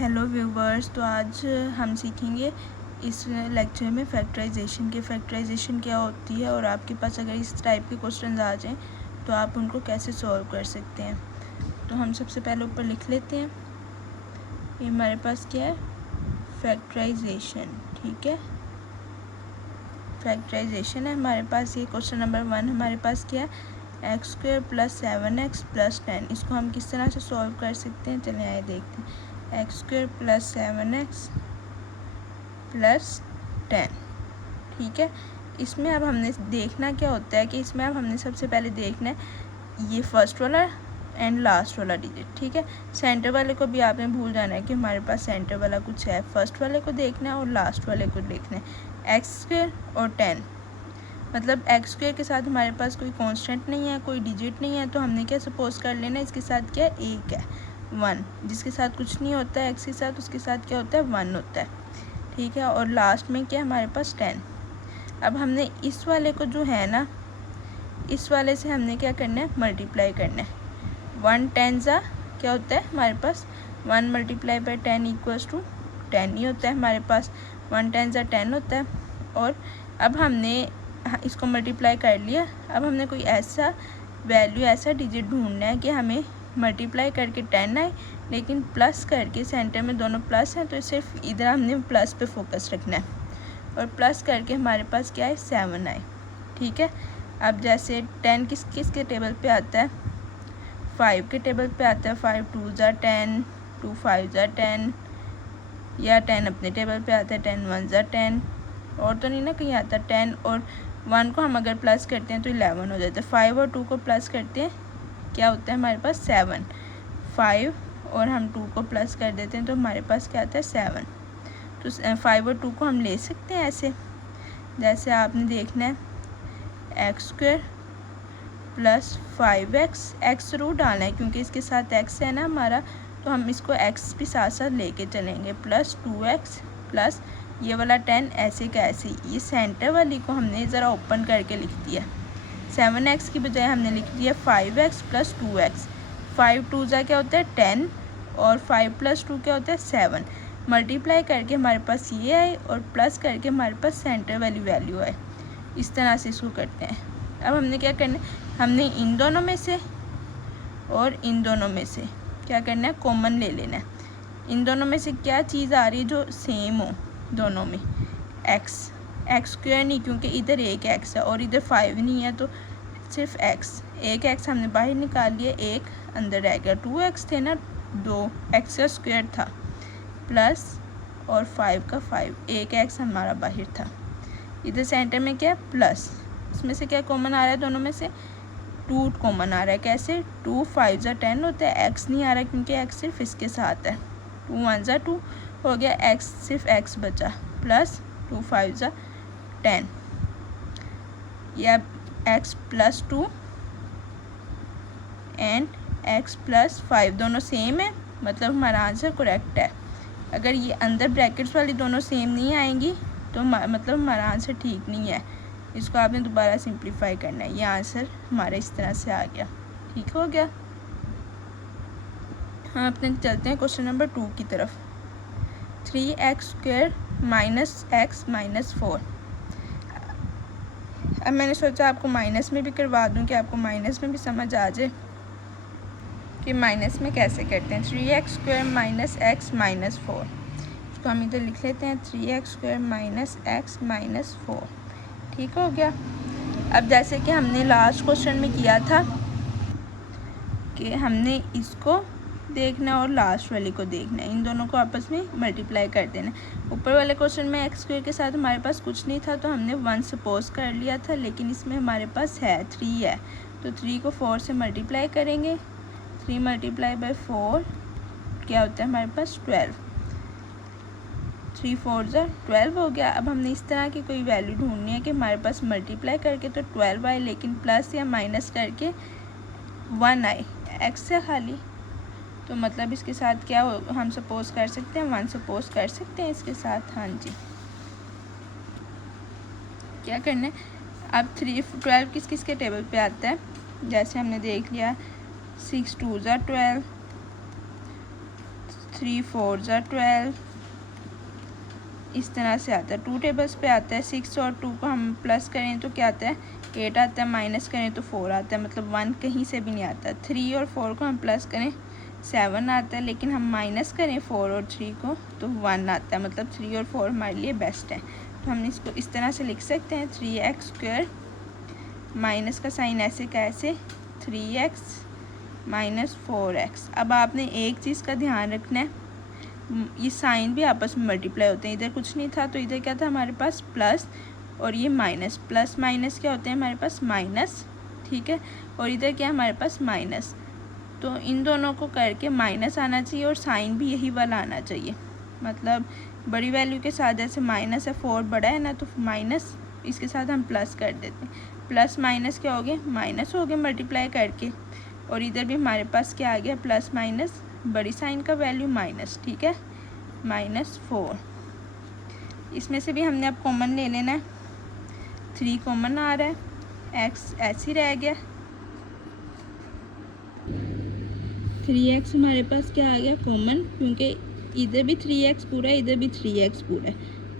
Hello viewers, तो आज हम सीखेंगे इस लेक्चर में फैक्टराइजेशन क्या होती है और आपके पास अगर इस टाइप के क्वेश्चन आ जाएं तो आप उनको कैसे सॉल्व कर सकते हैं। तो हम सबसे पहले ऊपर लिख लेते हैं, ये हमारे पास क्या है, फैक्टराइजेशन। ठीक है, फैक्टराइजेशन है हमारे पास। ये क्वेश्चन नंबर 1 हमारे पास क्या है, x² + 7x + 10। इसको हम किस तरह से सॉल्व कर सकते हैं, चलिए आइए देखते हैं। x² + 7x + 10। ठीक है, इसमें अब हमने देखना क्या होता है कि इसमें अब हमने सबसे पहले देखना है ये फर्स्ट वाला एंड लास्ट वाला डिजिट। ठीक है, सेंटर वाले को भी आपने भूल जाना है कि हमारे पास सेंटर वाला कुछ है। फर्स्ट वाले को देखना है और लास्ट वाले को देखना है। x² और 10, मतलब x² के साथ हमारे पास कोई कांस्टेंट नहीं है, कोई डिजिट नहीं है, तो हमने क्या सपोज कर लेना, इसके साथ क्या है, 1 है, 1। जिसके साथ कुछ नहीं होता है x के साथ, उसके साथ क्या होता है, 1 होता है। ठीक है, और लास्ट में क्या हमारे पास 10। अब हमने इस वाले को जो है ना, इस वाले से हमने क्या करना है, मल्टीप्लाई करना है। 1 10 क्या होता है हमारे पास, 1 × 10 = 10 ही होता है हमारे पास। 1 10 10 होता है। और अब हमने इसको मल्टीप्लाई कर लिया। अब हमने कोई ऐसा वैल्यू, ऐसा डिजिट ढूंढना है कि हमें मल्टीप्लाई करके 10 आए, लेकिन प्लस करके सेंटर में दोनों प्लस हैं, तो सिर्फ इधर हमने प्लस पे फोकस रखना है। और प्लस करके हमारे पास क्या है, 7 आए। ठीक है, अब जैसे 10 किस किस के टेबल पे आता है, 5 के टेबल पे आता है। 5 2 = 10, 2 5 = 10, या 10 अपने टेबल पे आता है। 10 1 = 10, और तो नहीं ना कहीं आता। 10 और 1 को हम अगर प्लस करते हैं तो 11 हो जाता है। 5 और 2 को प्लस करते हैं, क्या होता है हमारे पास, 7। 5 और हम 2 को प्लस कर देते हैं तो हमारे पास क्या आता है, 7। तो 5 और 2 को हम ले सकते हैं ऐसे, जैसे आपने देखना है x² + 5x, x ज़रूर डालना है क्योंकि इसके साथ x है ना हमारा, तो हम इसको x भी साथ साथ लेके चलेंगे। + 2x + ये वाला 10 ऐसे का ऐसे। ये सेंटर वाली को हमने ज़रा ओपन करके लिख दिया। 7x की बजाय हमने लिख दिया 5x + 2x। 5 2 क्या होता है, 10, और 5 + 2 क्या होता है, 7। मल्टीप्लाई करके हमारे पास ये आए और प्लस करके हमारे पास सेंटर वाली वैल्यू आए। इस तरह से इसको करते हैं। अब हमने क्या करना है, हमने इन दोनों में से और इन दोनों में से क्या करना है, कॉमन ले लेना है। इन दोनों में से क्या चीज़ आ रही है जो सेम हो दोनों में, x² नहीं, क्योंकि इधर एक x है और इधर 5 नहीं है, तो सिर्फ x। एक x हमने बाहर निकाल लिया, एक अंदर रह गया। 2x थे ना, 2x² था, प्लस और 5 का 5, एक x हमारा बाहर था। इधर सेंटर में क्या है, प्लस। इसमें से क्या कॉमन आ रहा है, दोनों में से 2 कॉमन आ रहा है। कैसे, 2 5 = 10 होता है, x नहीं आ रहा क्योंकि x सिर्फ इसके साथ है। 2 1 = 2 हो गया, x सिर्फ x बचा, प्लस 2 5 = 10, या x + 2 एंड x + 5 दोनों सेम है, मतलब हमारा आंसर करेक्ट है। अगर ये अंदर ब्रैकेट्स वाली दोनों सेम नहीं आएंगी तो मतलब हमारा आंसर ठीक नहीं है। इसको आपने दोबारा सिंप्लीफाई करना है। ये आंसर हमारा इस तरह से आ गया। ठीक हो गया। हम अपने चलते हैं क्वेश्चन नंबर 2 की तरफ। 3x² - x - 4। अब मैंने सोचा आपको माइनस में भी करवा दूं कि आपको माइनस में भी समझ आ जाए कि माइनस में कैसे करते हैं। 3x² - x - 4, इसको हम इधर लिख लेते हैं, 3x² - x - 4। ठीक हो गया। अब जैसे कि हमने लास्ट क्वेश्चन में किया था कि हमने इसको देखना और लास्ट वाले को देखना है, इन दोनों को आपस में मल्टीप्लाई कर देना। ऊपर वाले क्वेश्चन में x² के साथ हमारे पास कुछ नहीं था तो हमने 1 सपोज कर लिया था, लेकिन इसमें हमारे पास है 3 है, तो 3 को 4 से मल्टीप्लाई करेंगे। 3 × 4 क्या होता है हमारे पास, 12। 3 4 = 12 हो गया। अब हमने इस तरह की कोई वैल्यू ढूंढनी है कि हमारे पास मल्टीप्लाई करके तो 12 आए, लेकिन प्लस या माइनस करके 1 आए, x से खाली। तो मतलब इसके साथ क्या हो, हम सपोज कर सकते हैं 1 सपोज कर सकते हैं इसके साथ। हाँ जी, क्या करना है, अब 12 किस किस के टेबल पे आता है, जैसे हमने देख लिया 6 2 = 12, 3 4 ज़ा 12, इस तरह से आता है। 2 टेबल्स पे आता है। 6 और 2 को हम प्लस करें तो क्या आता है, 8 आता है, माइनस करें तो 4 आता है, मतलब 1 कहीं से भी नहीं आता। 3 और 4 को हम प्लस करें 7 आता है, लेकिन हम माइनस करें 4 और 3 को तो 1 आता है, मतलब 3 और 4 हमारे लिए बेस्ट है। तो हम इसको इस तरह से लिख सकते हैं 3x², माइनस का साइन ऐसे का ऐसे, 3x माइनस 4x। अब आपने एक चीज़ का ध्यान रखना है, ये साइन भी आपस में मल्टीप्लाई होते हैं। इधर कुछ नहीं था तो इधर क्या था हमारे पास प्लस, और ये माइनस। प्लस माइनस क्या होते हैं हमारे पास, माइनस, ठीक है। और इधर क्या है हमारे पास, माइनस। तो इन दोनों को करके माइनस आना चाहिए और साइन भी यही वाला आना चाहिए। मतलब बड़ी वैल्यू के साथ जैसे माइनस है, 4 बड़ा है ना, तो माइनस इसके साथ हम प्लस कर देते हैं। प्लस माइनस क्या हो गए, माइनस हो गए मल्टीप्लाई करके। और इधर भी हमारे पास क्या आ गया, प्लस माइनस, बड़ी साइन का वैल्यू माइनस, ठीक है, -4। इसमें से भी हमने अब कॉमन ले लेना है। 3 कॉमन आ रहा है, x ऐसे ही रह गया। 3x हमारे पास क्या आ गया कॉमन, क्योंकि इधर भी 3x पूरा है, इधर भी 3x पूरा है।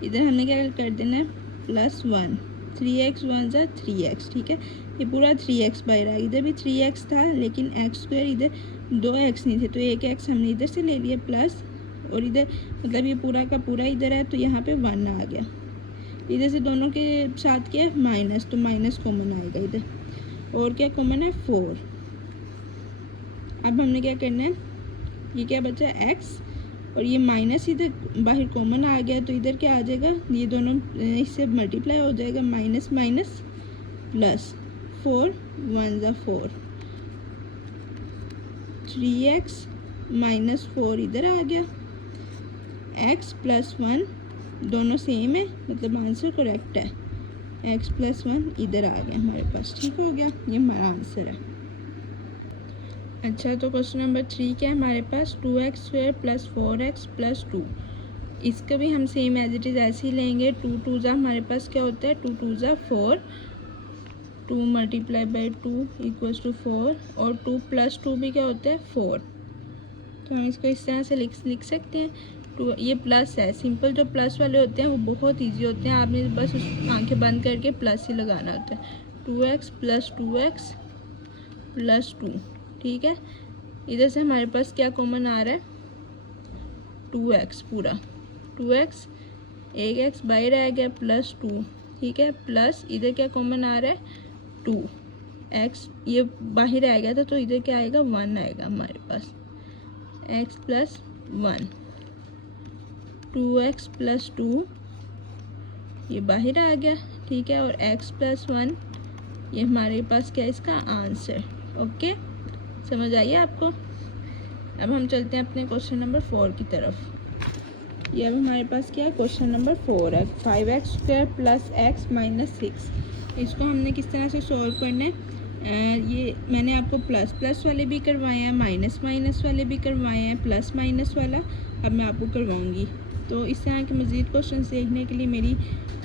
इधर हमने क्या कर देना है, +1, 3x 1 ज़ा 3x, ठीक है। ये पूरा 3x बाहर आ गया। इधर भी 3x था, लेकिन x² इधर 2x नहीं थे, तो एक x हमने इधर से ले लिया प्लस, और इधर मतलब ये पूरा का पूरा इधर है, तो यहाँ पे 1 आ गया। इधर से दोनों के साथ क्या है, माइनस, तो माइनस कॉमन आएगा इधर। और क्या कॉमन है, 4। अब हमने क्या करना है, ये क्या बचा, x, और ये माइनस इधर बाहर कॉमन आ गया, तो इधर क्या आ जाएगा, ये दोनों इससे मल्टीप्लाई हो जाएगा, माइनस माइनस प्लस, 4 1 ज़ा 4, 3x -4 इधर आ गया, x +1 दोनों सेम है, मतलब आंसर करेक्ट है। x +1 इधर आ गया हमारे पास, ठीक हो गया, ये हमारा आंसर है। अच्छा, तो क्वेश्चन नंबर 3 क्या है हमारे पास, 2x² + 4x + 2। इसका भी हम सेम एज इट इज़ ऐसे ही लेंगे। 2 2 ज़ा हमारे पास क्या होता है, 2 2 ज़ा 4, 2 × 2 = 4, और 2 + 2 भी क्या होता है, 4। तो हम इसको इस तरह से लिख सकते हैं। 2 ये प्लस है, सिंपल जो प्लस वाले होते हैं वो बहुत इजी होते हैं, आपने बस आंखें बंद करके प्लस ही लगाना होता है। 2x + 2x + 2, ठीक है। इधर से हमारे पास क्या कॉमन आ रहा है, 2x पूरा, 2x, एक x बाहर आ गया, +2, ठीक है, प्लस इधर क्या कॉमन आ रहा है, 2x, ये बाहर आ गया था, तो इधर क्या आएगा, 1 आएगा हमारे पास, x + 1, 2x + 2 ये बाहर आ गया, ठीक है, और x + 1 ये हमारे पास क्या है, इसका आंसर। ओके, समझ आइए आपको। अब हम चलते हैं अपने क्वेश्चन नंबर 4 की तरफ। ये अब हमारे पास क्या है, क्वेश्चन नंबर 4 है। 5x² + x - 6, इसको हमने किस तरह से सॉल्व करना है। ये मैंने आपको प्लस प्लस वाले भी करवाए हैं, माइनस माइनस वाले भी करवाए हैं, प्लस माइनस वाला अब मैं आपको करवाऊँगी। तो इस तरह के मज़ीद क्वेश्चन देखने के लिए मेरी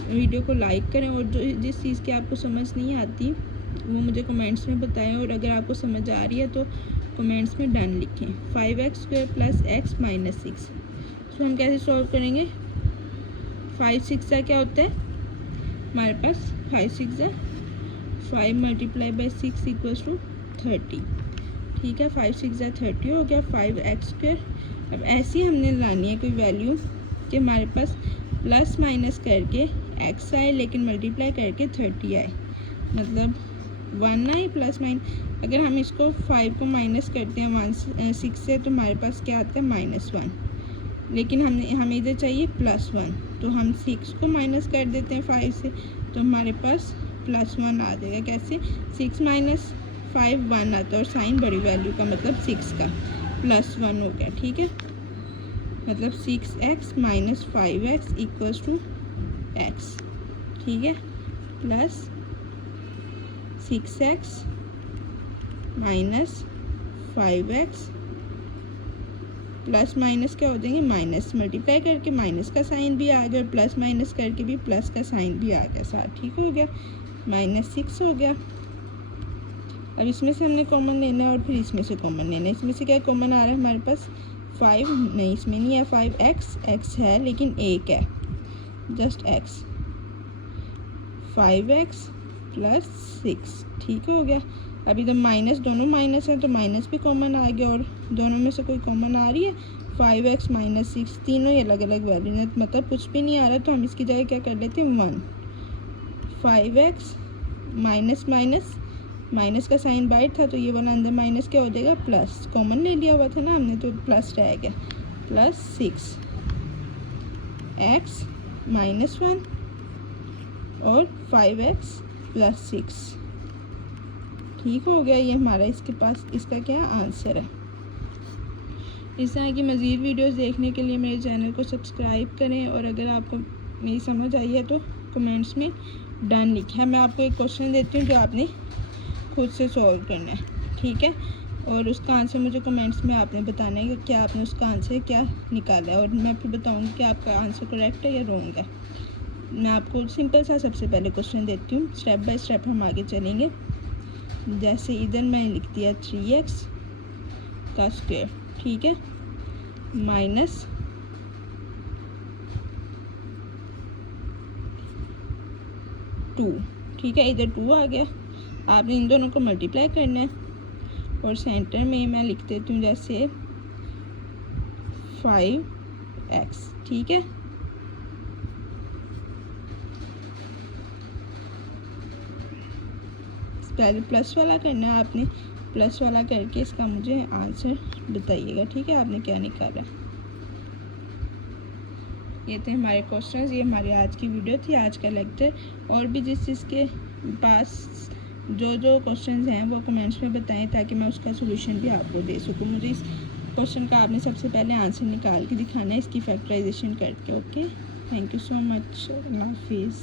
वीडियो को लाइक करें, और जो जिस चीज़ की आपको समझ नहीं आती वो मुझे कमेंट्स में बताएं, और अगर आपको समझ आ रही है तो कमेंट्स में डन लिखें। 5x² + x - 6, इसको हम कैसे सॉल्व करेंगे। 5 6 का क्या होता है हमारे पास, 5 6 5 × 6 = 30, ठीक है। 5 6 30 हो गया। 5x², अब ऐसी हमने लानी है कोई वैल्यू कि हमारे पास प्लस माइनस करके x आए, लेकिन मल्टीप्लाई करके 30 आए, मतलब 1 आए प्लस माइनस। अगर हम इसको 5 को माइनस करते हैं 6 से, तो हमारे पास क्या आता है, -1, लेकिन हमें इधर चाहिए +1, तो हम 6 को माइनस कर देते हैं 5 से, तो हमारे पास +1 आ जाएगा। कैसे, 6 - 5 1 आता है, और साइन बड़ी वैल्यू का मतलब 6 का, +1 हो गया, ठीक है। मतलब 6x - 5x = x, ठीक है, plus 6x - 5x, plus minus क्या हो जाएंगे, माइनस, मल्टीप्लाई करके माइनस का साइन भी आ गया, और प्लस माइनस करके भी प्लस का साइन भी आ गया साथ, ठीक हो गया, -6 हो गया। अब इसमें से हमने कॉमन लेना है, और फिर इसमें से कॉमन लेना है। इसमें से क्या कॉमन आ रहा है हमारे पास, 5 नहीं, इसमें नहीं है 5x, x है लेकिन एक है, जस्ट x, 5x प्लस 6, ठीक हो गया। अभी तो माइनस, दोनों माइनस है तो माइनस भी कॉमन आ गया, और दोनों में से कोई कॉमन आ रही है, 5x माइनस 6, तीनों ही अलग अलग वैल्यू है, मतलब कुछ भी नहीं आ रहा, तो हम इसकी जगह क्या कर लेते हैं 1, 5x माइनस माइनस, माइनस का साइन बाइट था तो ये वाला अंदर माइनस क्या हो जाएगा, प्लस, कॉमन ले लिया हुआ था ना हमने तो प्लस रह गया, प्लस 6x माइनस 1 और 5x प्लस 6, ठीक हो गया। ये हमारा इसके पास इसका क्या आंसर है। इस तरह की मज़ीद वीडियोस देखने के लिए मेरे चैनल को सब्सक्राइब करें, और अगर आपको मेरी समझ आई है तो कमेंट्स में डन लिखा है। मैं आपको एक क्वेश्चन देती हूँ जो आपने खुद से सॉल्व करना है, ठीक है, और उसका आंसर मुझे कमेंट्स में आपने बताना है कि क्या आपने उसका आंसर क्या निकाला है, और मैं फिर बताऊँगी कि आपका आंसर करेक्ट है या रॉन्ग है। मैं आपको सिंपल सा सबसे पहले क्वेश्चन देती हूँ, स्टेप बाय स्टेप हम आगे चलेंगे। जैसे इधर मैंने लिख दिया 3x का स्क्वायर, ठीक है, माइनस 2, ठीक है, इधर 2 आ गया, आपने इन दोनों को मल्टीप्लाई करना है, और सेंटर में मैं लिख देती हूँ जैसे 5x, ठीक है, पहले प्लस वाला करना है आपने, प्लस वाला करके इसका मुझे आंसर बताइएगा, ठीक है, आपने क्या निकाला। ये थे हमारे क्वेश्चंस, ये हमारी आज की वीडियो थी, आज का लेक्चर। और भी जिसके पास जो जो क्वेश्चंस हैं वो कमेंट्स में बताएं ताकि मैं उसका सोल्यूशन भी आपको दे सकूँ। मुझे इस क्वेश्चन का आपने सबसे पहले आंसर निकाल के दिखाना है इसकी फैक्टराइजेशन करके। Okay, thank you so much, अल्लाह हाफिज़।